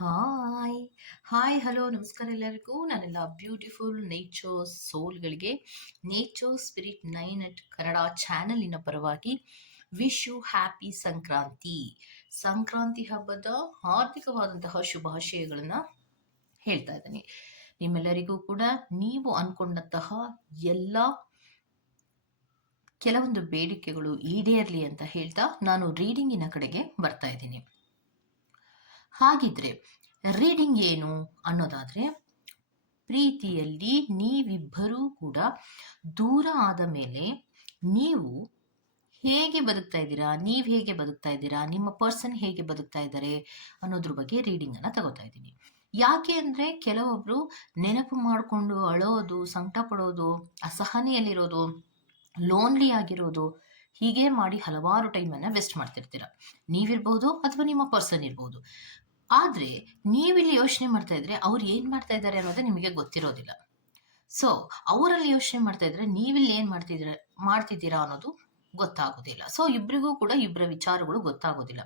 Hi hi hello ನಮಸ್ಕಾರ ಎಲ್ಲರಿಗೂ. ನಾನೆಲ್ಲ beautiful nature ಸೋಲ್ಗಳಿಗೆ nature spirit nine at Kannada ಚಾನಲಿನ ಪರವಾಗಿ wish you happy Sankranti. Sankranti ಹಬ್ಬದ ಹಾರ್ದಿಕವಾದಂತಹ ಶುಭಾಶಯಗಳನ್ನು ಹೇಳ್ತಾ ಇದ್ದೀನಿ. ನಿಮ್ಮೆಲ್ಲರಿಗೂ ಕೂಡ ನೀವು ಅನ್ಕೊಂಡಂತಹ ಎಲ್ಲ ಕೆಲವೊಂದು ಬೇಡಿಕೆಗಳು ಈಡೇರಲಿ ಅಂತ ಹೇಳ್ತಾ ನಾನು ರೀಡಿಂಗಿನ ಕಡೆಗೆ ಬರ್ತಾ ಇದ್ದೀನಿ. ಹಾಗಿದ್ರೆ ರೀಡಿಂಗ್ ಏನು ಅನ್ನೋದಾದ್ರೆ ಪ್ರೀತಿಯಲ್ಲಿ ನೀವಿಬ್ಬರೂ ಕೂಡ ದೂರ ಆದ ಮೇಲೆ ನೀವು ಹೇಗೆ ಬದುಕ್ತಾ ಇದ್ದೀರಾ, ನೀವು ಹೇಗೆ ಬದುಕ್ತಾ ಇದ್ದೀರಾ, ನಿಮ್ಮ ಪರ್ಸನ್ ಹೇಗೆ ಬದುಕ್ತಾ ಇದ್ದಾರೆ ಅನ್ನೋದ್ರ ಬಗ್ಗೆ ರೀಡಿಂಗ್ ಅನ್ನ ತಗೋತಾ ಇದ್ದೀನಿ. ಯಾಕೆ ಅಂದ್ರೆ ಕೆಲವೊಬ್ರು ನೆನಪು ಮಾಡಿಕೊಂಡು ಅಳೋದು ಸಂಕಟ ಪಡೋದು ಅಸಹನೆಯಲ್ಲಿರೋದು ಲೋನ್ಲಿ ಆಗಿರೋದು ಹೀಗೆ ಮಾಡಿ ಹಲವಾರು ಟೈಮನ್ನು ವೆಸ್ಟ್ ಮಾಡ್ತಿರ್ತೀರ. ನೀವಿರ್ಬೋದು ಅಥವಾ ನಿಮ್ಮ ಪರ್ಸನ್ ಇರ್ಬೋದು. ಆದರೆ ನೀವಿಲ್ಲಿ ಯೋಚನೆ ಮಾಡ್ತಾ ಇದ್ರೆ ಅವ್ರು ಏನು ಮಾಡ್ತಾ ಇದ್ದಾರೆ ಅನ್ನೋದು ನಿಮಗೆ ಗೊತ್ತಿರೋದಿಲ್ಲ. ಸೊ ಅವರಲ್ಲಿ ಯೋಚನೆ ಮಾಡ್ತಾ ಇದ್ರೆ ನೀವಿಲ್ಲಿ ಏನು ಮಾಡ್ತಿದ್ದೀರ, ಮಾಡ್ತಿದ್ದೀರಾ ಅನ್ನೋದು ಗೊತ್ತಾಗೋದಿಲ್ಲ. ಸೊ ಇಬ್ಬರಿಗೂ ಕೂಡ ಇಬ್ಬರ ವಿಚಾರಗಳು ಗೊತ್ತಾಗೋದಿಲ್ಲ.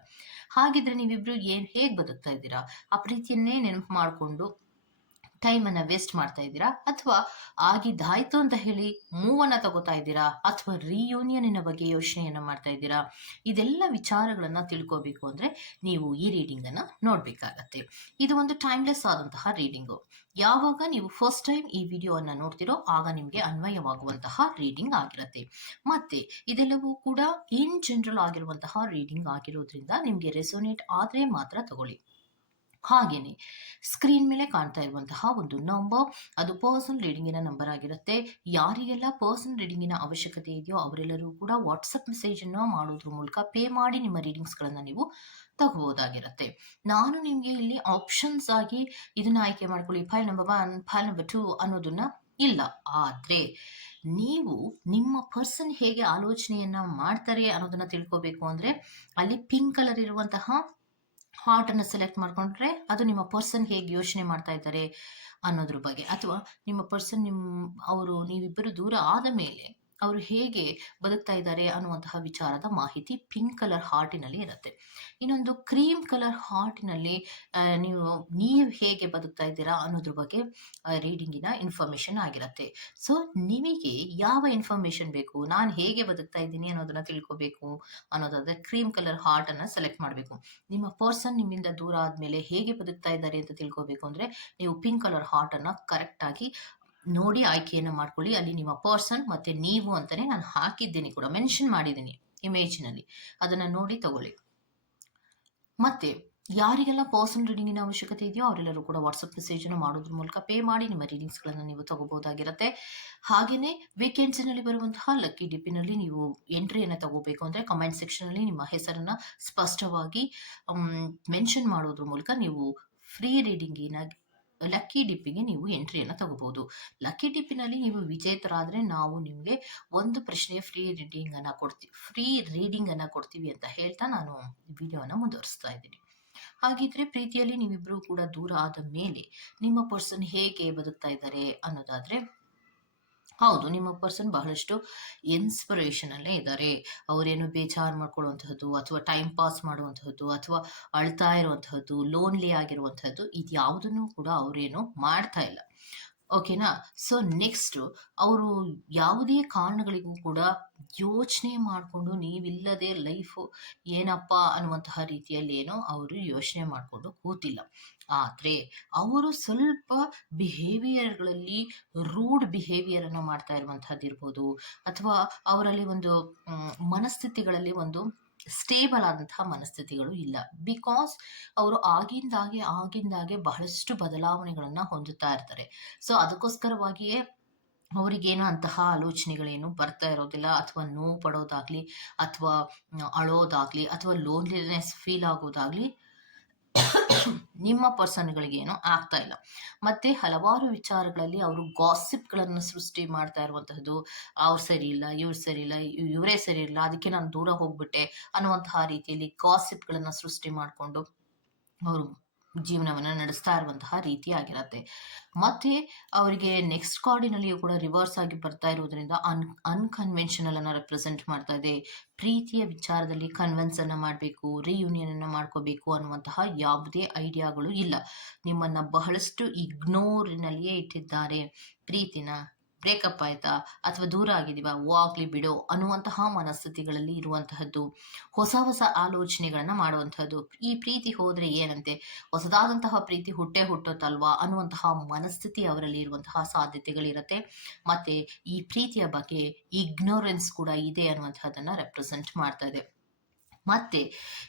ಹಾಗಿದ್ರೆ ನೀವಿಬ್ರು ಏನ್, ಹೇಗೆ ಬದುಕ್ತಾ ಇದ್ದೀರಾ? ಆ ಪ್ರೀತಿಯನ್ನೇ ನೆನಪು ಮಾಡಿಕೊಂಡು ಟೈಮನ್ನು ವೇಸ್ಟ್ ಮಾಡ್ತಾ ಇದ್ದೀರಾ? ಅಥವಾ ಆಗಿದ್ದಾಯ್ತು ಅಂತ ಹೇಳಿ ಮೂವನ್ನ ತಗೋತಾ ಇದ್ದೀರಾ? ಅಥವಾ ರಿಯೂನಿಯನಿನ ಬಗ್ಗೆ ಯೋಚನೆಯನ್ನ ಮಾಡ್ತಾ ಇದ್ದೀರಾ? ಇದೆಲ್ಲ ವಿಚಾರಗಳನ್ನ ತಿಳ್ಕೋಬೇಕು ಅಂದ್ರೆ ನೀವು ಈ ರೀಡಿಂಗ್ ಅನ್ನ ನೋಡ್ಬೇಕಾಗತ್ತೆ. ಇದು ಒಂದು ಟೈಮ್ಲೆಸ್ ಆದಂತಹ ರೀಡಿಂಗು ಯಾವಾಗ ನೀವು ಫಸ್ಟ್ ಟೈಮ್ ಈ ವಿಡಿಯೋ ಅನ್ನ ನೋಡ್ತಿರೋ, ಆಗ ನಿಮಗೆ ಅನ್ವಯವಾಗುವಂತಹ ರೀಡಿಂಗ್ ಆಗಿರುತ್ತೆ. ಮತ್ತೆ ಇದೆಲ್ಲವೂ ಕೂಡ ಇನ್ ಜನರಲ್ ಆಗಿರುವಂತಹ ರೀಡಿಂಗ್ ಆಗಿರೋದ್ರಿಂದ ನಿಮಗೆ ರೆಸೋನೇಟ್ ಆದ್ರೆ ಮಾತ್ರ ತಗೊಳ್ಳಿ. ಹಾಗೇನೆ. ಸ್ಕ್ರೀನ್ ಮೇಲೆ ಕಾಣ್ತಾ ಇರುವಂತಹ ಒಂದು ನಂಬರ್ ಅದು ಪರ್ಸನ್ ರೀಡಿಂಗಿನ ನಂಬರ್ ಆಗಿರುತ್ತೆ. ಯಾರಿಗೆಲ್ಲ ಪರ್ಸನ್ ರೀಡಿಂಗಿನ ಅವಶ್ಯಕತೆ ಇದೆಯೋ ಅವರೆಲ್ಲರೂ ಕೂಡ ವಾಟ್ಸಪ್ ಮೆಸೇಜನ್ನು ಮಾಡೋದ್ರ ಮೂಲಕ ಪೇ ಮಾಡಿ ನಿಮ್ಮ ರೀಡಿಂಗ್ಸ್ಗಳನ್ನು ನೀವು ತಗೋಬೋದಾಗಿರುತ್ತೆ. ನಾನು ನಿಮಗೆ ಇಲ್ಲಿ ಆಪ್ಷನ್ಸ್ ಆಗಿ ಇದನ್ನ ಆಯ್ಕೆ ಮಾಡ್ಕೊಳ್ಳಿ. File number one file number two ಅನ್ನೋದನ್ನ ಇಲ್ಲ. ಆದರೆ ನೀವು ನಿಮ್ಮ ಪರ್ಸನ್ ಹೇಗೆ ಆಲೋಚನೆಯನ್ನ ಮಾಡ್ತಾರೆ ಅನ್ನೋದನ್ನ ತಿಳ್ಕೋಬೇಕು ಅಂದ್ರೆ ಅಲ್ಲಿ ಪಿಂಕ್ ಕಲರ್ ಇರುವಂತಹ ಹಾರ್ಟನ್ನು ಸೆಲೆಕ್ಟ್ ಮಾಡ್ಕೊಂಡ್ರೆ ಅದು ನಿಮ್ಮ ಪರ್ಸನ್ ಹೇಗೆ ಯೋಚನೆ ಮಾಡ್ತಾ ಇದ್ದಾರೆ ಅನ್ನೋದ್ರ ಬಗ್ಗೆ. ಅಥವಾ ನಿಮ್ಮ ಪರ್ಸನ್ ನಿಮ್ಮ, ಅವರು ನೀವಿಬ್ಬರು ದೂರ ಆದ ಮೇಲೆ ಅವರು ಹೇಗೆ ಬದುಕ್ತಾ ಇದ್ದಾರೆ ಅನ್ನುವಂತಹ ವಿಚಾರದ ಮಾಹಿತಿ ಪಿಂಕ್ ಕಲರ್ ಹಾರ್ಟಿನಲ್ಲಿ ಇರುತ್ತೆ. ಇನ್ನೊಂದು ಕ್ರೀಮ್ ಕಲರ್ ಹಾರ್ಟಿನಲ್ಲಿ ನೀವು ನೀವು ಹೇಗೆ ಬದುಕ್ತಾ ಇದ್ದೀರಾ ಅನ್ನೋದ್ರ ಬಗ್ಗೆ ರೀಡಿಂಗಿನ ಇನ್ಫಾರ್ಮೇಶನ್ ಆಗಿರುತ್ತೆ. ಸೊ ನಿಮಗೆ ಯಾವ ಇನ್ಫಾರ್ಮೇಶನ್ ಬೇಕು? ನಾನು ಹೇಗೆ ಬದುಕ್ತಾ ಇದ್ದೀನಿ ಅನ್ನೋದನ್ನ ತಿಳ್ಕೋಬೇಕು ಅನ್ನೋದಾದ್ರೆ ಕ್ರೀಮ್ ಕಲರ್ ಹಾರ್ಟ್ ಅನ್ನ ಸೆಲೆಕ್ಟ್ ಮಾಡಬೇಕು. ನಿಮ್ಮ ಪರ್ಸನ್ ನಿಮ್ಮಿಂದ ದೂರ ಆದ್ಮೇಲೆ ಹೇಗೆ ಬದುಕ್ತಾ ಇದ್ದಾರೆ ಅಂತ ತಿಳ್ಕೋಬೇಕು ಅಂದ್ರೆ, ನೀವು ಪಿಂಕ್ ಕಲರ್ ಹಾರ್ಟ್ ಅನ್ನ ಕರೆಕ್ಟ್ ಆಗಿ ನೋಡಿ ಆಯ್ಕೆಯನ್ನು ಮಾಡ್ಕೊಳ್ಳಿ. ಅಲ್ಲಿ ನಿಮ್ಮ ಪರ್ಸನ್ ಮತ್ತೆ ನೀವು ಅಂತಾನೆ ನಾನು ಹಾಕಿದ್ದೀನಿ ಕೂಡ. ಮೆನ್ಷನ್ ಮಾಡಿದ್ದೀನಿ ಇಮೇಜ್ನಲ್ಲಿ ಅದನ್ನ ನೋಡಿ ತಗೊಳ್ಳಿ. ಮತ್ತೆ ಯಾರಿಗೆಲ್ಲ ಪರ್ಸನ್ ರೀಡಿಂಗಿನ ಅವಶ್ಯಕತೆ ಇದೆಯೋ ಅವರೆಲ್ಲರೂ ಕೂಡ ವಾಟ್ಸಪ್ ಮೆಸೇಜನ್ನು ಮಾಡೋದ್ರ ಮೂಲಕ ಪೇ ಮಾಡಿ ನಿಮ್ಮ ರೀಡಿಂಗ್ಸ್ಗಳನ್ನು ನೀವು ತಗೋಬಹುದಾಗಿರುತ್ತೆ. ಹಾಗೆಯೇ ವೀಕೆಂಡ್ಸಿನಲ್ಲಿ ಬರುವಂತಹ ಲಕ್ಕಿ ಡಿಪಿನಲ್ಲಿ ನೀವು ಎಂಟ್ರಿಯನ್ನು ತಗೋಬೇಕು ಅಂದರೆ ಕಮೆಂಟ್ ಸೆಕ್ಷನಲ್ಲಿ ನಿಮ್ಮ ಹೆಸರನ್ನು ಸ್ಪಷ್ಟವಾಗಿ ಮೆನ್ಷನ್ ಮಾಡೋದ್ರ ಮೂಲಕ ನೀವು ಫ್ರೀ ರೀಡಿಂಗಿನ ಲಕ್ಕಿ ಡಿಪ್ಪಿಗೆ ನೀವು ಎಂಟ್ರಿಯನ್ನು ತಗೋಬಹುದು ಲಕ್ಕಿ ಡಿಪ್ಪಿನಲ್ಲಿ ನೀವು ವಿಜೇತರಾದರೆ ನಾವು ನಿಮಗೆ ಒಂದು ಪ್ರಶ್ನೆ ಫ್ರೀ ರೀಡಿಂಗ್ ಅನ್ನ ಕೊಡ್ತೀವಿ ಫ್ರೀ ರೀಡಿಂಗ್ ಅನ್ನ ಕೊಡ್ತೀವಿ ಅಂತ ಹೇಳ್ತಾ ನಾನು ವಿಡಿಯೋನ ಮುಂದುವರಿಸ್ತಾ ಇದ್ದೀನಿ. ಹಾಗಿದ್ರೆ ಪ್ರೀತಿಯಲ್ಲಿ ನೀವಿಬ್ರು ಕೂಡ ದೂರ ಆದ ಮೇಲೆ ನಿಮ್ಮ ಪರ್ಸನ್ ಹೇಗೆ ಬದುಕ್ತಾ ಇದ್ದಾರೆ ಅನ್ನೋದಾದ್ರೆ ಹೌದು, ನಿಮ್ಮ ಪರ್ಸನ್ ಬಹಳಷ್ಟು ಇನ್ಸ್ಪಿರೇಷನ್ ಅಲ್ಲೇ ಇದ್ದಾರೆ. ಅವರೇನು ಬೇಜಾರು ಮಾಡ್ಕೊಳ್ಳುವಂತಹದ್ದು ಅಥವಾ ಟೈಮ್ ಪಾಸ್ ಮಾಡುವಂತಹದ್ದು ಅಥವಾ ಅಳ್ತಾ ಇರುವಂತಹದ್ದು ಲೋನ್ಲಿ ಆಗಿರುವಂತಹದ್ದು ಇದ್ಯಾವುದನ್ನು ಕೂಡ ಅವರೇನು ಮಾಡ್ತಾ ಇಲ್ಲ. ಓಕೆನಾ ಸೊ ನೆಕ್ಸ್ಟ್ ಅವರು ಯಾವುದೇ ಕಾರಣಗಳಿಗೂ ಕೂಡ ಯೋಚನೆ ಮಾಡಿಕೊಂಡು ನೀವಿಲ್ಲದೆ ಲೈಫು ಏನಪ್ಪ ಅನ್ನುವಂತಹ ರೀತಿಯಲ್ಲಿ ಏನೋ ಅವರು ಯೋಚನೆ ಮಾಡಿಕೊಂಡು ಕೂತಿಲ್ಲ. ಆದರೆ ಅವರು ಸ್ವಲ್ಪ ಬಿಹೇವಿಯರ್ಗಳಲ್ಲಿ ರೂಡ್ ಬಿಹೇವಿಯರನ್ನು ಮಾಡ್ತಾ ಇರುವಂತಹದ್ದು ಇರ್ಬೋದು ಅಥವಾ ಅವರಲ್ಲಿ ಒಂದು ಮನಸ್ಥಿತಿಗಳಲ್ಲಿ ಒಂದು ಸ್ಟೇಬಲ್ ಆದಂತಹ ಮನಸ್ಥಿತಿಗಳು ಇಲ್ಲ. ಬಿಕಾಸ್ ಅವರು ಆಗಿಂದಾಗೆ ಆಗಿಂದಾಗೆ ಬಹಳಷ್ಟು ಬದಲಾವಣೆಗಳನ್ನು ಹೊಂದುತ್ತಾ ಇರ್ತಾರೆ. ಸೊ ಅದಕ್ಕೋಸ್ಕರವಾಗಿಯೇ ಅವರಿಗೇನು ಅಂತಹ ಆಲೋಚನೆಗಳೇನು ಬರ್ತಾ ಇರೋದಿಲ್ಲ. ಅಥವಾ ನೋವು ಪಡೋದಾಗ್ಲಿ, ಅಥವಾ ಅಳೋದಾಗ್ಲಿ, ಅಥವಾ ಲೋನ್ಲಿನೆಸ್ ಫೀಲ್ ಆಗೋದಾಗ್ಲಿ ನಿಮ್ಮ ಪರ್ಸನ್ಗಳಿಗೇನು ಆಗ್ತಾ ಇಲ್ಲ. ಮತ್ತೆ ಹಲವಾರು ವಿಚಾರಗಳಲ್ಲಿ ಅವರು ಗಾಸಿಪ್ಗಳನ್ನು ಸೃಷ್ಟಿ ಮಾಡ್ತಾ ಇರುವಂತಹದ್ದು, ಅವ್ರು ಸರಿ ಇಲ್ಲ, ಇವ್ರು ಸರಿ ಇಲ್ಲ ಇವರೇ ಸರಿ ಇಲ್ಲ, ಅದಕ್ಕೆ ನಾನು ದೂರ ಹೋಗ್ಬಿಟ್ಟೆ ಅನ್ನುವಂತಹ ರೀತಿಯಲ್ಲಿ ಗಾಸಿಪ್ಗಳನ್ನು ಸೃಷ್ಟಿ ಮಾಡಿಕೊಂಡು ಅವರು ಜೀವನವನ್ನು ನಡೆಸ್ತಾ ಇರುವಂತಹ ರೀತಿಯಾಗಿರುತ್ತೆ ಮತ್ತೆ ಅವರಿಗೆ ನೆಕ್ಸ್ಟ್ ಕಾರ್ಡಿನಲ್ಲಿಯೂ ಕೂಡ ರಿವರ್ಸ್ ಆಗಿ ಬರ್ತಾ ಇರೋದ್ರಿಂದ ಅನ್ ಅನ್ಕನ್ವೆನ್ಷನಲ್ ಅನ್ನು ರೆಪ್ರೆಸೆಂಟ್ ಮಾಡ್ತಾ ಇದೆ. ಪ್ರೀತಿಯ ವಿಚಾರದಲ್ಲಿ ಕನ್ವೆನ್ಸ್ ಅನ್ನು ಮಾಡಬೇಕು ರಿಯೂನಿಯನ್ ಅನ್ನು ಮಾಡ್ಕೋಬೇಕು ಅನ್ನುವಂತಹ ಯಾವುದೇ ಐಡಿಯಾಗಳು ಇಲ್ಲ. ನಿಮ್ಮನ್ನ ಬಹಳಷ್ಟು ಇಗ್ನೋರಿನಲ್ಲಿಯೇ ಇಟ್ಟಿದ್ದಾರೆ ಪ್ರೀತಿನ. ಬ್ರೇಕಪ್ ಆಯ್ತಾ ಅಥವಾ ದೂರ ಆಗಿದೀವ ಹೋಗ್ಲಿ ಬಿಡೋ ಅನ್ನುವಂತಹ ಮನಸ್ಥಿತಿಗಳಲ್ಲಿ ಇರುವಂತಹದ್ದು, ಹೊಸ ಹೊಸ ಆಲೋಚನೆಗಳನ್ನ ಮಾಡುವಂತಹದ್ದು. ಈ ಪ್ರೀತಿ ಹೋದ್ರೆ ಏನಂತೆ? ಹೊಸದಾದಂತಹ ಪ್ರೀತಿ ಹುಟ್ಟೆ ಹುಟ್ಟೋತಲ್ವಾ ಅನ್ನುವಂತಹ ಮನಸ್ಥಿತಿ ಅವರಲ್ಲಿ ಇರುವಂತಹ ಸಾಧ್ಯತೆಗಳಿರತ್ತೆ. ಮತ್ತೆ ಈ ಪ್ರೀತಿಯ ಬಗ್ಗೆ ಇಗ್ನೋರೆನ್ಸ್ ಕೂಡ ಇದೆ ಅನ್ನುವಂತಹದನ್ನ ರೆಪ್ರೆಸೆಂಟ್ ಮಾಡ್ತಾ ಇದೆ. ಮತ್ತೆ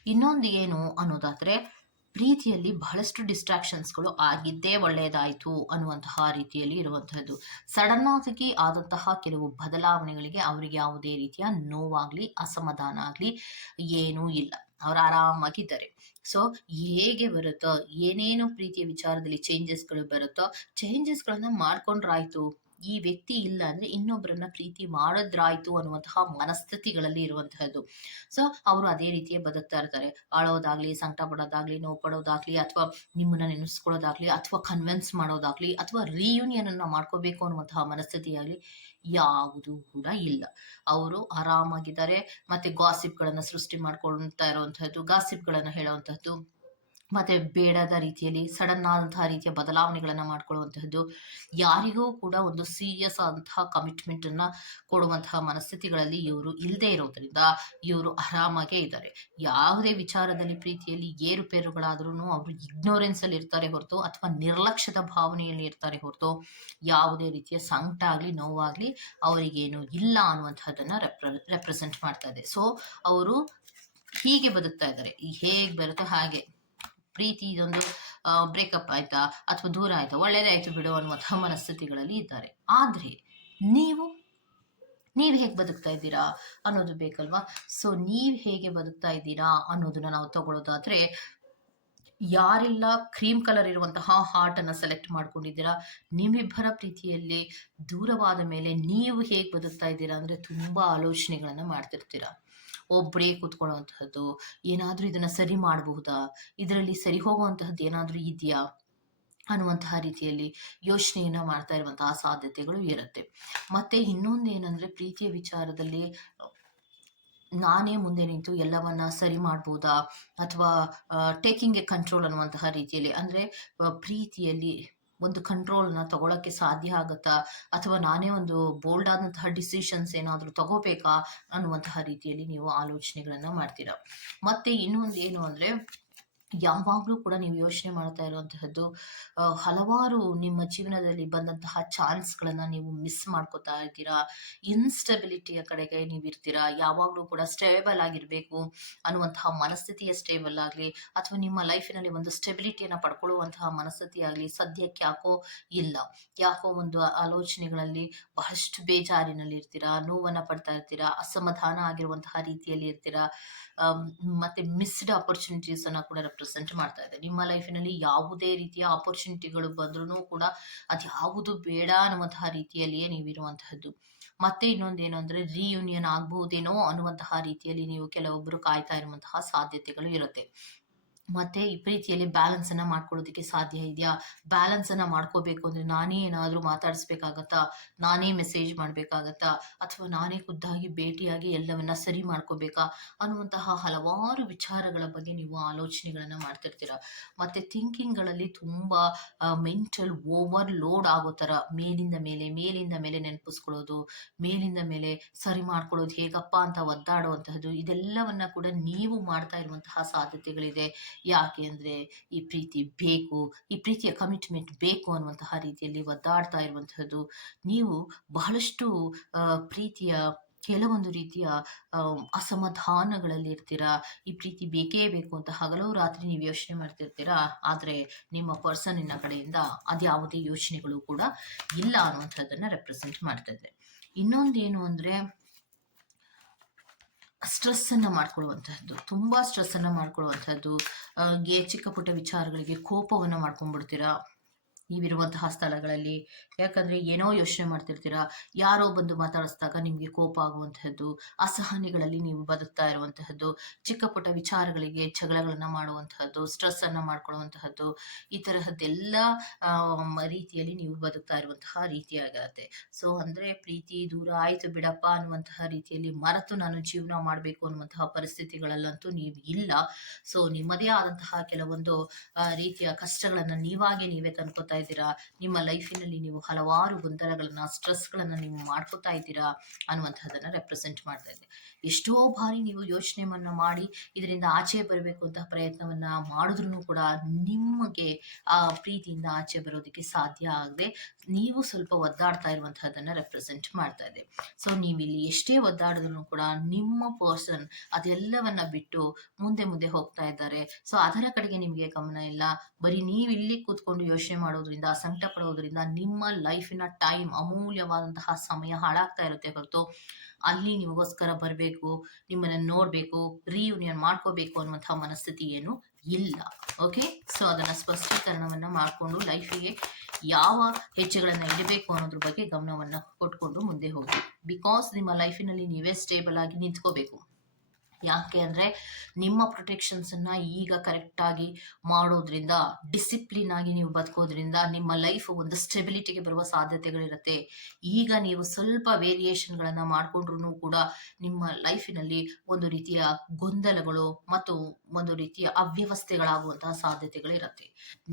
ಇನ್ನೊಂದು ಏನು ಅನ್ನೋದಾದ್ರೆ ಪ್ರೀತಿಯಲ್ಲಿ ಬಹಳಷ್ಟು ಡಿಸ್ಟ್ರಾಕ್ಷನ್ಸ್ಗಳು ಆಗಿದ್ದೇ ಒಳ್ಳೆಯದಾಯಿತು ಅನ್ನುವಂತಹ ರೀತಿಯಲ್ಲಿ ಇರುವಂತಹದ್ದು. ಸಡನ್ ಆಗಿ ಆದಂತಹ ಕೆಲವು ಬದಲಾವಣೆಗಳಿಗೆ ಅವರಿಗೆ ಯಾವುದೇ ರೀತಿಯ ನೋವಾಗಲಿ, ಅಸಮಾಧಾನ ಆಗಲಿ ಏನೂ ಇಲ್ಲ. ಅವರು ಆರಾಮಾಗಿದ್ದಾರೆ. ಸೊ ಹೇಗೆ ಬರುತ್ತೋ, ಏನೇನು ಪ್ರೀತಿಯ ವಿಚಾರದಲ್ಲಿ ಚೇಂಜಸ್ಗಳು ಬರುತ್ತೋ ಚೇಂಜಸ್ಗಳನ್ನ ಮಾಡ್ಕೊಂಡ್ರಾಯ್ತು. ಈ ವ್ಯಕ್ತಿ ಇಲ್ಲ ಅಂದ್ರೆ ಇನ್ನೊಬ್ಬರನ್ನ ಪ್ರೀತಿ ಮಾಡೋದ್ರಾಯ್ತು ಅನ್ನುವಂತಹ ಮನಸ್ಥಿತಿಗಳಲ್ಲಿ ಇರುವಂತಹದ್ದು. ಸೊ ಅವರು ಅದೇ ರೀತಿಯ ಬದುಕ್ತಾ ಇರ್ತಾರೆ. ಆಳೋದಾಗ್ಲಿ ಸಂಕಟ ಪಡೋದಾಗ್ಲಿ, ನೋವು ಪಡೋದಾಗ್ಲಿ, ಅಥವಾ ನಿಮ್ಮನ್ನ ನೆನೆಸ್ಕೊಳ್ಳೋದಾಗ್ಲಿ, ಅಥವಾ ಕನ್ವಿನ್ಸ್ ಮಾಡೋದಾಗ್ಲಿ, ಅಥವಾ ರಿಯೂನಿಯನ್ ಅನ್ನ ಮಾಡ್ಕೋಬೇಕು ಅನ್ನುವಂತಹ ಮನಸ್ಥಿತಿಯಾಗ್ಲಿ ಯಾವುದು ಕೂಡ ಇಲ್ಲ. ಅವರು ಆರಾಮಾಗಿದ್ದಾರೆ. ಮತ್ತೆ ಗಾಸಿಪ್ಗಳನ್ನ ಸೃಷ್ಟಿ ಮಾಡ್ಕೊಳ್ತಾ ಇರುವಂತಹದ್ದು ಗಾಸಿಪ್ಗಳನ್ನ ಹೇಳುವಂತಹದ್ದು ಮತ್ತೆ ಬೇಡದ ರೀತಿಯಲ್ಲಿ ಸಡನ್ ಆದಂತಹ ರೀತಿಯ ಬದಲಾವಣೆಗಳನ್ನ ಮಾಡ್ಕೊಳ್ಳುವಂತಹದ್ದು, ಯಾರಿಗೂ ಕೂಡ ಒಂದು ಸೀರಿಯಸ್ ಆದಂತಹ ಕಮಿಟ್ಮೆಂಟ್ ಅನ್ನ ಕೊಡುವಂತಹ ಮನಸ್ಥಿತಿಗಳಲ್ಲಿ ಇವರು ಇಲ್ಲದೆ ಇರೋದ್ರಿಂದ ಇವರು ಆರಾಮಾಗೇ ಇದ್ದಾರೆ. ಯಾವುದೇ ವಿಚಾರದಲ್ಲಿ ಪ್ರೀತಿಯಲ್ಲಿ ಏರುಪೇರುಗಳಾದ್ರೂ ಅವರು ಇಗ್ನೋರೆನ್ಸ್ ಅಲ್ಲಿ ಇರ್ತಾರೆ ಹೊರತು ಅಥವಾ ನಿರ್ಲಕ್ಷ್ಯದ ಭಾವನೆಯಲ್ಲಿ ಇರ್ತಾರೆ ಹೊರತು ಯಾವುದೇ ರೀತಿಯ ಸಂಕಟ ಆಗ್ಲಿ, ನೋವಾಗ್ಲಿ ಅವರಿಗೇನು ಇಲ್ಲ ಅನ್ನುವಂತಹದನ್ನ ರೆಪ್ರ ರೆಪ್ರೆಸೆಂಟ್ ಮಾಡ್ತಾ ಇದೆ. ಸೊ ಅವರು ಹೀಗೆ ಬದುಕ್ತಾ ಇದ್ದಾರೆ. ಹೇಗೆ ಬರುತ್ತೋ ಹಾಗೆ. ಪ್ರೀತಿ ಇದೊಂದು ಬ್ರೇಕಪ್ ಆಯ್ತಾ ಅಥವಾ ದೂರ ಆಯ್ತಾ? ಒಳ್ಳೇದಾಯ್ತು ಬಿಡು ಅನ್ನುವಂತಹ ಮನಸ್ಥಿತಿಗಳಲ್ಲಿ ಇದ್ದಾರೆ. ಆದ್ರೆ ನೀವು ನೀವು ಹೇಗೆ ಬದುಕ್ತಾ ಇದ್ದೀರಾ ಅನ್ನೋದು ಬೇಕಲ್ವಾ? ಸೊ ನೀವು ಹೇಗೆ ಬದುಕ್ತಾ ಇದ್ದೀರಾ ಅನ್ನೋದನ್ನ ನಾವು ತಗೊಳ್ಳೋದಾದ್ರೆ ಯಾರೆಲ್ಲ ಕ್ರೀಮ್ ಕಲರ್ ಇರುವಂತಹ ಹಾರ್ಟ್ ಅನ್ನ ಸೆಲೆಕ್ಟ್ ಮಾಡ್ಕೊಂಡಿದ್ದೀರಾ, ನಿಮ್ಮಿಬ್ಬರ ಪ್ರೀತಿಯಲ್ಲಿ ದೂರವಾದ ಮೇಲೆ ನೀವು ಹೇಗೆ ಬದುಕ್ತಾ ಇದ್ದೀರಾ ಅಂದ್ರೆ ತುಂಬಾ ಆಲೋಚನೆಗಳನ್ನ ಮಾಡ್ತಿರ್ತೀರಾ. ಒಬ್ಬರೇ ಕೂತ್ಕೊಳ್ಳುವಂತಹದ್ದು, ಏನಾದರೂ ಇದನ್ನ ಸರಿ ಮಾಡಬಹುದಾ? ಇದರಲ್ಲಿ ಸರಿ ಹೋಗುವಂತಹದ್ದು ಏನಾದರೂ ಇದೆಯಾ? ಅನ್ನುವಂತಹ ರೀತಿಯಲ್ಲಿ ಯೋಚನೆಯನ್ನ ಮಾಡ್ತಾ ಇರುವಂತಹ ಸಾಧ್ಯತೆಗಳು ಇರುತ್ತೆ. ಮತ್ತೆ ಇನ್ನೊಂದು ಏನಂದ್ರೆ ಪ್ರೀತಿಯ ವಿಚಾರದಲ್ಲಿ ನಾನೇ ಮುಂದೆ ನಿಂತು ಎಲ್ಲವನ್ನ ಸರಿ ಮಾಡ್ಬೋದಾ? ಅಥವಾ ಟೇಕಿಂಗ್ ಎ ಕಂಟ್ರೋಲ್ ಅನ್ನುವಂತಹ ರೀತಿಯಲ್ಲಿ, ಅಂದ್ರೆ ಪ್ರೀತಿಯಲ್ಲಿ ಒಂದು ಕಂಟ್ರೋಲ್ನ ತಗೊಳಕ್ಕೆ ಸಾಧ್ಯ ಆಗುತ್ತಾ? ಅಥವಾ ನಾನೇ ಒಂದು ಬೋಲ್ಡ್ ಆದಂತಹ ಡಿಸಿಷನ್ಸ್ ಏನಾದರೂ ತಗೋಬೇಕಾ ಅನ್ನುವಂತಹ ರೀತಿಯಲ್ಲಿ ನೀವು ಆಲೋಚನೆಗಳನ್ನ ಮಾಡ್ತೀರಾ? ಮತ್ತೆ ಇನ್ನೊಂದು ಏನು ಅಂದ್ರೆ ಯಾವಾಗಲೂ ಕೂಡ ನೀವು ಯೋಚನೆ ಮಾಡ್ತಾ ಇರುವಂತಹದ್ದು ಹಲವಾರು ನಿಮ್ಮ ಜೀವನದಲ್ಲಿ ಬಂದಂತಹ ಚಾನ್ಸ್ಗಳನ್ನ ನೀವು ಮಿಸ್ ಮಾಡ್ಕೋತಾ ಇದ್ದೀರಾ? ಇನ್ಸ್ಟೆಬಿಲಿಟಿಯ ಕಡೆಗೆ ನೀವು ಇರ್ತೀರಾ? ಯಾವಾಗಲೂ ಕೂಡ ಸ್ಟೇಬಲ್ ಆಗಿರಬೇಕು ಅನ್ನುವಂತಹ ಮನಸ್ಥಿತಿಯ ಸ್ಟೇಬಲ್ ಆಗಲಿ, ಅಥವಾ ನಿಮ್ಮ ಲೈಫಿನಲ್ಲಿ ಒಂದು ಸ್ಟೆಬಿಲಿಟಿಯನ್ನು ಪಡ್ಕೊಳ್ಳುವಂತಹ ಮನಸ್ಥಿತಿ ಆಗಲಿ ಸದ್ಯಕ್ಕೆ ಯಾಕೋ ಇಲ್ಲ. ಯಾಕೋ ಒಂದು ಆಲೋಚನೆಗಳಲ್ಲಿ ಬಹಳಷ್ಟು ಬೇಜಾರಿನಲ್ಲಿ ಇರ್ತೀರಾ? ನೋವನ್ನು ಪಡ್ತಾ ಇರ್ತೀರಾ? ಅಸಮಾಧಾನ ಆಗಿರುವಂತಹ ರೀತಿಯಲ್ಲಿ ಇರ್ತೀರಾ? ಮತ್ತೆ ಮಿಸ್ಡ್ ಅಪರ್ಚುನಿಟೀಸ್ ಅನ್ನ ಕೂಡ ರೆಪ್ರೆಸೆಂಟ್ ಮಾಡ್ತಾ ಇದೆ. ನಿಮ್ಮ ಲೈಫಿನಲ್ಲಿ ಯಾವುದೇ ರೀತಿಯ ಆಪರ್ಚುನಿಟಿಗಳು ಬಂದ್ರೂ ಕೂಡ ಅದು ಯಾವುದು ಬೇಡ ಅನ್ನುವಂತಹ ರೀತಿಯಲ್ಲಿಯೇ ನೀವಿರುವಂತಹದ್ದು ಮತ್ತೆ ಇನ್ನೊಂದೇನು ಅಂದ್ರೆ ರಿಯೂನಿಯನ್ ಆಗಬಹುದೇನೋ ಅನ್ನುವಂತಹ ರೀತಿಯಲ್ಲಿ ನೀವು ಕೆಲವೊಬ್ಬರು ಕಾಯ್ತಾ ಇರುವಂತಹ ಸಾಧ್ಯತೆಗಳು ಇರುತ್ತೆ. ಮತ್ತೆ ಈ ಪ್ರೀತಿಯಲ್ಲಿ ಬ್ಯಾಲೆನ್ಸ್ ಅನ್ನ ಮಾಡ್ಕೊಳ್ಳೋದಕ್ಕೆ ಸಾಧ್ಯ ಇದೆಯಾ? ಬ್ಯಾಲೆನ್ಸ್ ಅನ್ನ ಮಾಡ್ಕೋಬೇಕು ಅಂದ್ರೆ ನಾನೇ ಏನಾದ್ರೂ ಮಾತಾಡಿಸ್ಬೇಕಾಗತ್ತಾ? ನಾನೇ ಮೆಸೇಜ್ ಮಾಡ್ಬೇಕಾಗತ್ತಾ? ಅಥವಾ ನಾನೇ ಖುದ್ದಾಗಿ ಭೇಟಿಯಾಗಿ ಎಲ್ಲವನ್ನ ಸರಿ ಮಾಡ್ಕೋಬೇಕಾ? ಅನ್ನುವಂತಹ ಹಲವಾರು ವಿಚಾರಗಳ ಬಗ್ಗೆ ನೀವು ಆಲೋಚನೆಗಳನ್ನ ಮಾಡ್ತಿರ್ತೀರ. ಮತ್ತೆ ಥಿಂಕಿಂಗ್ಗಳಲ್ಲಿ ತುಂಬಾ ಮೆಂಟಲ್ ಓವರ್ ಲೋಡ್ ಆಗೋ ತರ ಮೇಲಿಂದ ಮೇಲೆ ಮೇಲಿಂದ ಮೇಲೆ ನೆನಪಿಸ್ಕೊಳ್ಳೋದು, ಮೇಲಿಂದ ಮೇಲೆ ಸರಿ ಮಾಡ್ಕೊಳ್ಳೋದು ಹೇಗಪ್ಪ ಅಂತ ಒದ್ದಾಡುವಂತಹದ್ದು ಇದೆಲ್ಲವನ್ನ ಕೂಡ ನೀವು ಮಾಡ್ತಾ ಇರುವಂತಹ ಸಾಧ್ಯತೆಗಳಿದೆ. ಯಾಕೆ ಅಂದ್ರೆ ಈ ಪ್ರೀತಿ ಬೇಕು, ಈ ಪ್ರೀತಿಯ ಕಮಿಟ್ಮೆಂಟ್ ಬೇಕು ಅನ್ನುವಂತಹ ರೀತಿಯಲ್ಲಿ ಒದ್ದಾಡ್ತಾ ಇರುವಂತಹದ್ದು. ನೀವು ಬಹಳಷ್ಟು ಪ್ರೀತಿಯ ಕೆಲವೊಂದು ರೀತಿಯ ಅಸಮಾಧಾನಗಳಲ್ಲಿ ಇರ್ತೀರಾ? ಈ ಪ್ರೀತಿ ಬೇಕೇ ಬೇಕು ಅಂತ ಹಗಲು ರಾತ್ರಿ ನೀವು ಯೋಚನೆ ಮಾಡ್ತಿರ್ತೀರಾ? ಆದ್ರೆ ನಿಮ್ಮ ಪರ್ಸನ್ನಿನ ಕಡೆಯಿಂದ ಅದ್ಯಾವುದೇ ಯೋಚನೆಗಳು ಕೂಡ ಇಲ್ಲ ಅನ್ನುವಂಥದ್ದನ್ನ ರೆಪ್ರೆಸೆಂಟ್ ಮಾಡ್ತಾ ಇದೆ ಇನ್ನೊಂದೇನು ಅಂದ್ರೆ ಸ್ಟ್ರೆಸ್ ಅನ್ನ ಮಾಡ್ಕೊಳ್ಳುವಂತಹದ್ದು ತುಂಬಾ ಸ್ಟ್ರೆಸ್ ಅನ್ನ ಮಾಡ್ಕೊಳ್ಳುವಂತಹದ್ದು ಆ, ಗೆ ಚಿಕ್ಕ ಪುಟ್ಟ ವಿಚಾರಗಳಿಗೆ ಕೋಪವನ್ನ ಮಾಡ್ಕೊಂಡ್ಬಿಡ್ತೀರಾ? ನೀವಿರುವಂತಹ ಸ್ಥಳಗಳಲ್ಲಿ. ಯಾಕಂದ್ರೆ ಏನೋ ಯೋಚನೆ ಮಾಡ್ತಿರ್ತೀರಾ, ಯಾರೋ ಬಂದು ಮಾತಾಡಿಸಿದಾಗ ನಿಮಗೆ ಕೋಪ ಆಗುವಂತಹದ್ದು, ಅಸಹನೆಗಳಲ್ಲಿ ನೀವು ಬದುಕ್ತಾ ಇರುವಂತಹದ್ದು, ಚಿಕ್ಕ ಪುಟ್ಟ ವಿಚಾರಗಳಿಗೆ ಜಗಳಗಳನ್ನ ಮಾಡುವಂತಹದ್ದು ಸ್ಟ್ರೆಸ್ ಅನ್ನ ಮಾಡ್ಕೊಳ್ಳುವಂತಹದ್ದು, ಈ ತರಹದ್ದೆಲ್ಲ ರೀತಿಯಲ್ಲಿ ನೀವು ಬದುಕ್ತಾ ಇರುವಂತಹ ರೀತಿಯಾಗಿರುತ್ತೆ ಸೊ ಅಂದ್ರೆ ಪ್ರೀತಿ ದೂರ ಆಯ್ತು ಬಿಡಪ್ಪ ಅನ್ನುವಂತಹ ರೀತಿಯಲ್ಲಿ ಮರೆತು ನಾನು ಜೀವನ ಮಾಡಬೇಕು ಅನ್ನುವಂತಹ ಪರಿಸ್ಥಿತಿಗಳಲ್ಲಂತೂ ನೀವು ಇಲ್ಲ. ಸೊ ನಿಮ್ಮದೇ ಆದಂತಹ ಕೆಲವೊಂದು ರೀತಿಯ ಕಷ್ಟಗಳನ್ನ ನೀವಾಗೆ ನೀವೇ ತಂದ್ಕೋತಾ ಇದ್ದೀರಾ? ನಿಮ್ಮ ಲೈಫಿನಲ್ಲಿ ನೀವು ಹಲವಾರು ಗೊಂದಲಗಳನ್ನ ಸ್ಟ್ರೆಸ್ಗಳನ್ನ ನೀವು ಮಾಡ್ಕೋತಾ ಇದ್ದೀರಾ ಅನ್ನುವಂಥದ್ದನ್ನು ರೆಪ್ರೆಸೆಂಟ್ ಮಾಡ್ತಾ ಇದೆ ಎಷ್ಟೋ ಬಾರಿ ನೀವು ಯೋಚನೆಯನ್ನು ಮಾಡಿ ಇದರಿಂದ ಆಚೆ ಬರಬೇಕು ಅಂತ ಪ್ರಯತ್ನವನ್ನ ಮಾಡಿದ್ರು ಕೂಡ ನಿಮಗೆ ಆ ಪ್ರೀತಿಯಿಂದ ಆಚೆ ಬರೋದಕ್ಕೆ ಸಾಧ್ಯ ಆಗದೆ ನೀವು ಸ್ವಲ್ಪ ಒದ್ದಾಡ್ತಾ ಇರುವಂತಹದನ್ನ ರೆಪ್ರೆಸೆಂಟ್ ಮಾಡ್ತಾ ಇದೆ. ಸೊ ನೀವು ಇಲ್ಲಿ ಎಷ್ಟೇ ಒದ್ದಾಡಿದ್ರು ಕೂಡ ನಿಮ್ಮ ಪರ್ಸನ್ ಅದೆಲ್ಲವನ್ನ ಬಿಟ್ಟು ಮುಂದೆ ಮುಂದೆ ಹೋಗ್ತಾ ಇದ್ದಾರೆ. ಸೊ ಅದರ ಕಡೆಗೆ ನಿಮಗೆ ಗಮನ ಇಲ್ಲ. ಬರೀ ನೀವು ಇಲ್ಲಿ ಕೂತ್ಕೊಂಡು ಯೋಚನೆ ಮಾಡೋದ್ರಿಂದ, ಸಂಕಟ ಪಡೋದ್ರಿಂದ ನಿಮ್ಮ ಲೈಫಿನ ಟೈಮ್ ಅಮೂಲ್ಯವಾದಂತಹ ಸಮಯ ಹಾಳಾಗ್ತಾ ಇರುತ್ತೆ ಹೊರತು ಅಲ್ಲಿ ನಿಮಗೋಸ್ಕರ ಬರಬೇಕು. ನಿಮ್ಮನ್ನ ನೋಡ್ಬೇಕು ರಿಯೂನಿಯನ್ ಮಾಡ್ಕೋಬೇಕು ಅನ್ನುವಂತಹ ಮನಸ್ಥಿತಿ ಏನು ಇಲ್ಲ. ಓಕೆ ಸೊ ಅದನ್ನ ಸ್ಪಷ್ಟೀಕರಣವನ್ನ ಮಾಡಿಕೊಂಡು ಲೈಫಿಗೆ ಯಾವ ಹೆಜ್ಜೆಗಳನ್ನ ಇಡಬೇಕು ಅನ್ನೋದ್ರ ಬಗ್ಗೆ ಗಮನವನ್ನ ಕೊಟ್ಕೊಂಡು ಮುಂದೆ ಹೋಗಿ. ಬಿಕಾಸ್ ನಿಮ್ಮ ಲೈಫಿನಲ್ಲಿ ನೀವೇ ಸ್ಟೇಬಲ್ ಆಗಿ ನಿಂತ್ಕೋಬೇಕು. ಯಾಕೆ ಅಂದರೆ ನಿಮ್ಮ ಪ್ರೊಟೆಕ್ಷನ್ಸನ್ನು ಈಗ ಕರೆಕ್ಟಾಗಿ ಮಾಡೋದ್ರಿಂದ ಡಿಸಿಪ್ಲಿನ್ ಆಗಿ ನೀವು ಬದುಕೋದ್ರಿಂದ ನಿಮ್ಮ ಲೈಫ್ ಒಂದು ಸ್ಟೆಬಿಲಿಟಿಗೆ ಬರುವ ಸಾಧ್ಯತೆಗಳಿರುತ್ತೆ. ಈಗ ನೀವು ಸ್ವಲ್ಪ ವೇರಿಯೇಷನ್ಗಳನ್ನು ಮಾಡಿಕೊಂಡ್ರೂ ಕೂಡ ನಿಮ್ಮ ಲೈಫಿನಲ್ಲಿ ಒಂದು ರೀತಿಯ ಗೊಂದಲಗಳು ಮತ್ತು ಒಂದು ರೀತಿಯ ಅವ್ಯವಸ್ಥೆಗಳಾಗುವಂತಹ ಸಾಧ್ಯತೆಗಳಿರುತ್ತೆ.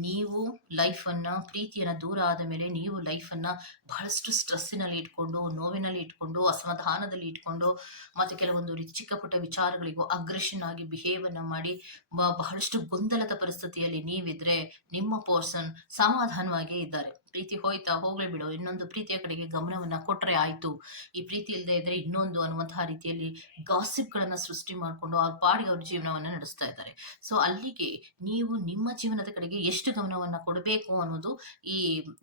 ನೀವು ಲೈಫನ್ನು ಪ್ರೀತಿಯನ್ನು ದೂರ ಆದ ಮೇಲೆ ನೀವು ಲೈಫನ್ನು ಬಹಳಷ್ಟು ಸ್ಟ್ರೆಸ್ಸಿನಲ್ಲಿ ಇಟ್ಕೊಂಡು ನೋವಿನಲ್ಲಿ ಇಟ್ಕೊಂಡು, ಅಸಮಾಧಾನದಲ್ಲಿ ಇಟ್ಕೊಂಡು, ಮತ್ತು ಕೆಲವೊಂದು ರೀತಿ ಚಿಕ್ಕ ಪುಟ್ಟ ವಿಚಾರಗಳಿಗೂ ಅಗ್ರೆಷನ್ ಆಗಿ ಬಿಹೇವ್ ಅನ್ನ ಮಾಡಿ ಬಹಳಷ್ಟು ಗೊಂದಲದ ಪರಿಸ್ಥಿತಿಯಲ್ಲಿ ನೀವಿದ್ರೆ ನಿಮ್ಮ ಪರ್ಸನ್ ಸಮಾಧಾನವಾಗಿ ಇದ್ದಾರೆ. ಪ್ರೀತಿ ಹೋಯ್ತಾ ಹೋಗ್ಲಿ ಬಿಡು, ಇನ್ನೊಂದು ಪ್ರೀತಿಯ ಕಡೆಗೆ ಗಮನವನ್ನ ಕೊಟ್ರೆ ಆಯ್ತು. ಈ ಪ್ರೀತಿ ಇಲ್ಲದೆ ಇದ್ರೆ ಇನ್ನೊಂದು ಅನ್ನುವಂತಹ ರೀತಿಯಲ್ಲಿ ಗಾಸಿಪ್ ಗಳನ್ನ ಸೃಷ್ಟಿ ಮಾಡಿಕೊಂಡು ಅವ್ರ ಪಾಡಿಗೆ ಅವ್ರ ಜೀವನವನ್ನ ನಡೆಸ್ತಾ ಇದ್ದಾರೆ. ಸೊ ಅಲ್ಲಿಗೆ ನೀವು ನಿಮ್ಮ ಜೀವನದ ಕಡೆಗೆ ಎಷ್ಟು ಗಮನವನ್ನ ಕೊಡಬೇಕು ಅನ್ನೋದು ಈ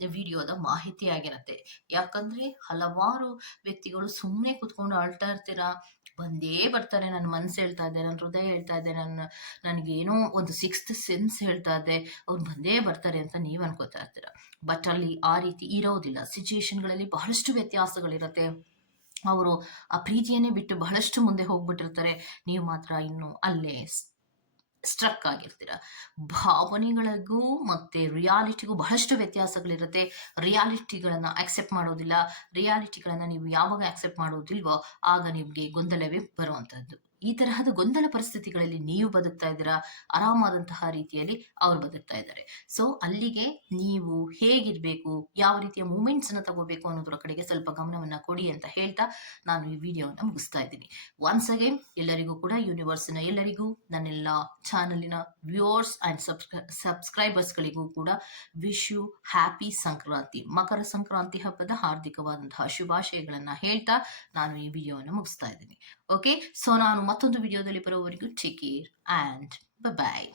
ವಿಡಿಯೋದ ಮಾಹಿತಿ ಆಗಿರತ್ತೆ. ಯಾಕಂದ್ರೆ ಹಲವಾರು ವ್ಯಕ್ತಿಗಳು ಸುಮ್ಮನೆ ಕುತ್ಕೊಂಡು ಅಳ್ತಾ ಇರ್ತೀರಾ? ಬಂದೇ ಬರ್ತಾರೆ. ನನ್ನ ಮನ್ಸು ಹೇಳ್ತಾ ಇದೆ, ನನ್ನ ಹೃದಯ ಹೇಳ್ತಾ ಇದೆ, ನನ್ನ ನನಗೇನೋ ಒಂದು ಸಿಕ್ಸ್ತ್ ಸೆನ್ಸ್ ಹೇಳ್ತಾ ಇದೆ, ಅವ್ರು ಬಂದೇ ಬರ್ತಾರೆ ಅಂತ ನೀವು ಅನ್ಕೋತಾ ಇರ್ತೀರ. ಬಟ್ ಅಲ್ಲಿ ಆ ರೀತಿ ಇರೋದಿಲ್ಲ. ಸಿಚುಯೇಷನ್ಗಳಲ್ಲಿ ಬಹಳಷ್ಟು ವ್ಯತ್ಯಾಸಗಳಿರುತ್ತೆ. ಅವರು ಆ ಪ್ರೀತಿಯನ್ನೇ ಬಿಟ್ಟು ಬಹಳಷ್ಟು ಮುಂದೆ ಹೋಗ್ಬಿಟ್ಟಿರ್ತಾರೆ. ನೀವು ಮಾತ್ರ ಇನ್ನು ಅಲ್ಲೇ ಸ್ಟ್ರಕ್ ಆಗಿರ್ತೀರ. ಭಾವನೆಗಳಿಗೂ ಮತ್ತೆ ರಿಯಾಲಿಟಿಗೂ ಬಹಳಷ್ಟು ವ್ಯತ್ಯಾಸಗಳಿರುತ್ತೆ. ರಿಯಾಲಿಟಿಗಳನ್ನ ಅಕ್ಸೆಪ್ಟ್ ಮಾಡೋದಿಲ್ಲ. ರಿಯಾಲಿಟಿಗಳನ್ನ ನೀವು ಯಾವಾಗ ಅಕ್ಸೆಪ್ಟ್ ಮಾಡೋದಿಲ್ವೋ ಆಗ ನಿಮಗೆ ಗೊಂದಲವೇ ಬರುವಂತದ್ದು ಈ ತರಹದ ಗೊಂದಲ ಪರಿಸ್ಥಿತಿಗಳಲ್ಲಿ ನೀವು ಬದುಕ್ತಾ ಇದ್ದೀರಾ? ಆರಾಮಾದಂತಹ ರೀತಿಯಲ್ಲಿ ಅವ್ರು ಬದುಕ್ತಾ ಇದ್ದಾರೆ. ಸೊ ಅಲ್ಲಿಗೆ ನೀವು ಹೇಗಿರ್ಬೇಕು? ಯಾವ ರೀತಿಯ ಮೂಮೆಂಟ್ಸ್ ಅನ್ನ ತಗೋಬೇಕು ಅನ್ನೋದ್ರ ಕಡೆಗೆ ಸ್ವಲ್ಪ ಗಮನವನ್ನ ಕೊಡಿ ಅಂತ ಹೇಳ್ತಾ ನಾನು ಈ ವಿಡಿಯೋವನ್ನ ಮುಗಿಸ್ತಾ ಇದ್ದೀನಿ. ಒನ್ಸ್ ಅಗೇನ್ ಎಲ್ಲರಿಗೂ ಕೂಡ ಯೂನಿವರ್ಸ್ನ ಎಲ್ಲರಿಗೂ, ನನ್ನೆಲ್ಲ ಚಾನಲಿನ ವ್ಯೂವರ್ಸ್ ಅಂಡ್ ಸಬ್ಸ್ಕ್ರೈಬರ್ಸ್ ಗಳಿಗೂ ಕೂಡ wish you happy Sankranti, Makara Sankranti ಹಬ್ಬದ ಹಾರ್ದಿಕವಾದಂತಹ ಶುಭಾಶಯಗಳನ್ನ ಹೇಳ್ತಾ ನಾನು ಈ ವಿಡಿಯೋವನ್ನು ಮುಗಿಸ್ತಾ ಇದ್ದೀನಿ. ಓಕೆ ಸೊ ನಾನು ಮತ್ತೊಂದು ವಿಡಿಯೋದಲ್ಲಿ ಬರೋವರೆಗೂ ಟೇಕ್ ಕೇರ್ ಆ್ಯಂಡ್ ಬಾಯ್